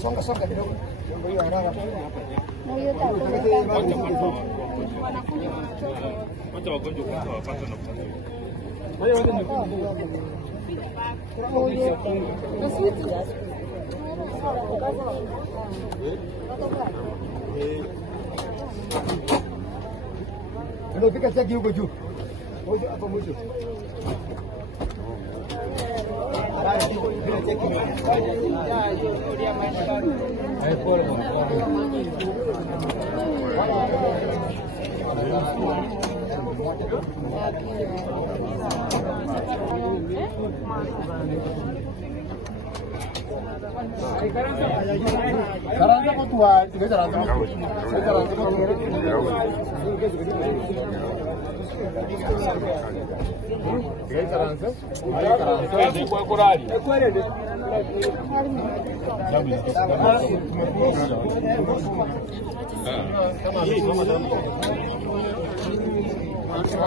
Songa songa kidogo. Hiyo haraka. Wacha wagonjwa kwanza wapate nafasi. Ndio fika cheki huko juu. Moja hapo mwisho. Karanga kutua, tiga karanga.